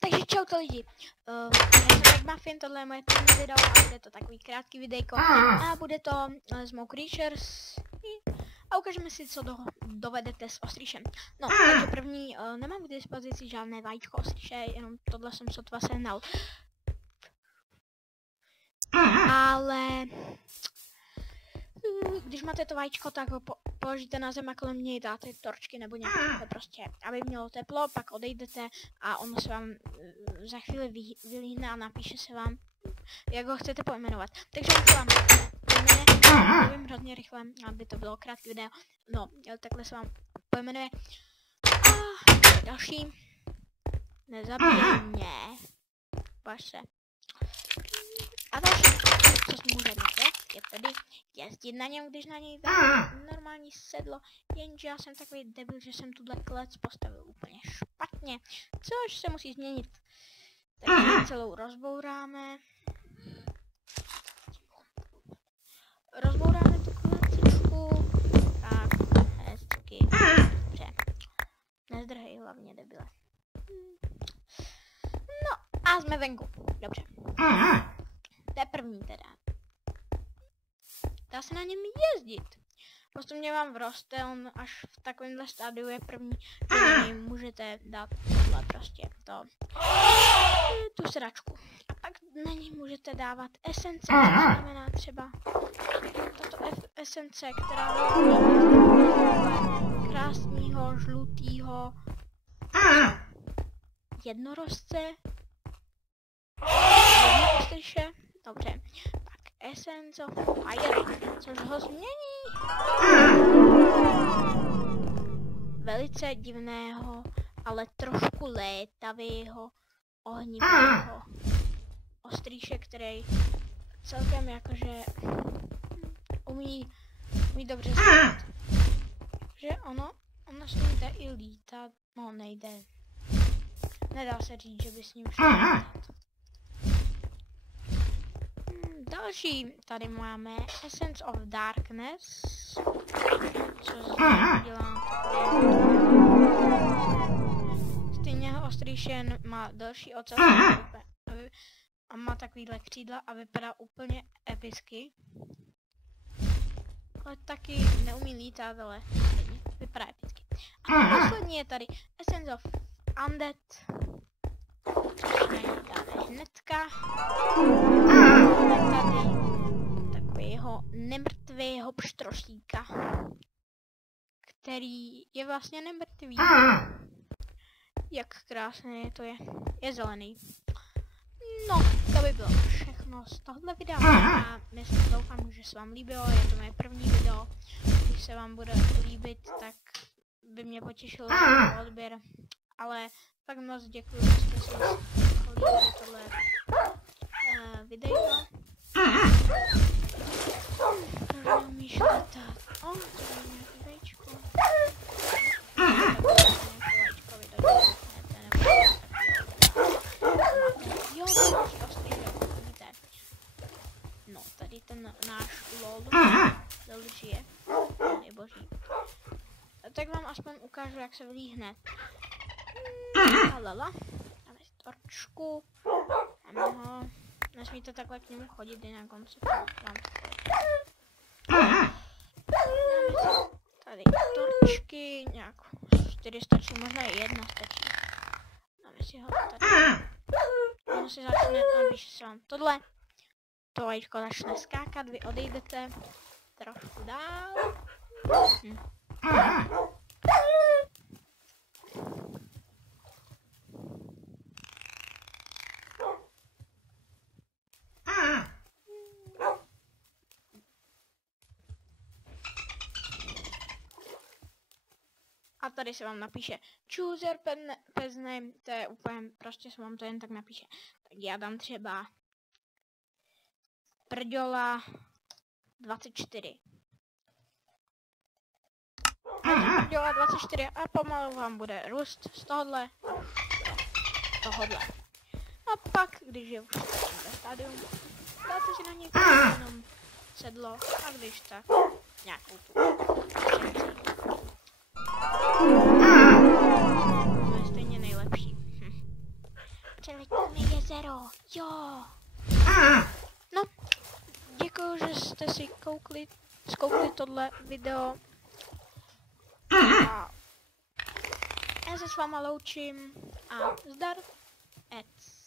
Takže čaute lidi, já jsem McMuffin, tohle je moje první video a bude to takový krátký videjko a bude to Smoke Creatures a ukážeme si, co dovedete s ostříšem. No, takže první, nemám k dispozici žádné vajíčko ostříše, jenom tohle jsem sotva sehnal. Ale když máte to vajíčko, tak ho položíte na zem a kolem něj dáte torčky nebo nějaké prostě, aby mělo teplo, pak odejdete a ono se vám za chvíli vylíhne a napíše se vám, jak ho chcete pojmenovat. Takže on se vám pojmenuje, nevím hrozně rychle, aby to bylo krátké video, no, takhle se vám pojmenuje. A další, nezabijej mě, baš se. A další, co můžeme dělat, je tady jezdit na něm, když na něj dá normální sedlo, jenže já jsem takový debil, že jsem tuhle klec postavil úplně špatně, což se musí změnit. Takže celou rozbouráme. Rozbouráme tu klecičku. Tak, hezky. Dobře. Nezdrhej hlavně, debile. No, a jsme venku. Dobře. To je první teda. Dá se na něm jezdit. Postupně vám vroste, on až v takovémhle stádiu je první, že na něj můžete dát tohle prostě tu sračku. A pak na něj můžete dávat esence, co znamená třeba tato esence, která krásného, žlutýho jednorožce. Ostříše. Dobře. Pak Essence of Fire, což ho změní. Velice divného, ale trošku létavého, ohnivého ostříše, který celkem jakože umí dobře stát. Že ono s ním jde i lítat, no nejde. Nedá se říct, že by s ním šlo lítat. Další tady máme Essence of Darkness, co dělám stejného ostříše, má další ocas a má takovýhle křídla a vypadá úplně epicky. Ale taky neumí lítat, ale vypadá epicky. A poslední je tady Essence of Undead. Dáme hnedka. Máme tady takového nemrtvého pštrošíka, který je vlastně nemrtvý. Jak krásné to je. Je zelený. No, to by bylo všechno z tohohle videa. A doufám, že se vám líbilo. Je to moje první video. Když se vám bude líbit, tak by mě potěšilo odběr. Ale tak moc děkuji, že jste si líbili tohle videjko. Proč neumíš letat? O, to je nějaký vajíčko. Jo, to ostrý, vidíte. No, tady ten náš lol žije. Je boží. Tak vám aspoň ukážu, jak se vlíhne. Halala. Dáme si torčku. Dáme ho. Nesmíte takhle k němu chodit, jinak on se vám dáme si tady torčky. Nějak 4 stačí, možná i 1 stačí. Dáme si ho tady. Ono si začne, napíše se vám tohle. To vajíčko začne skákat, vy odejdete trošku dál. A tady se vám napíše Chooser pet name, to je úplně, prostě se vám to jen tak napíše. Tak já dám třeba Prďola 24. Prďola 24 a pomalu vám bude růst z tohohle tohohle. A pak, když je už ve stádium, dáte si na něj jenom sedlo a když tak nějakou tu šenci. To je stejně nejlepší. Jo. No, děkuju, že jste si zkoukli tohle video. A já se s váma loučím a zdar, Ec.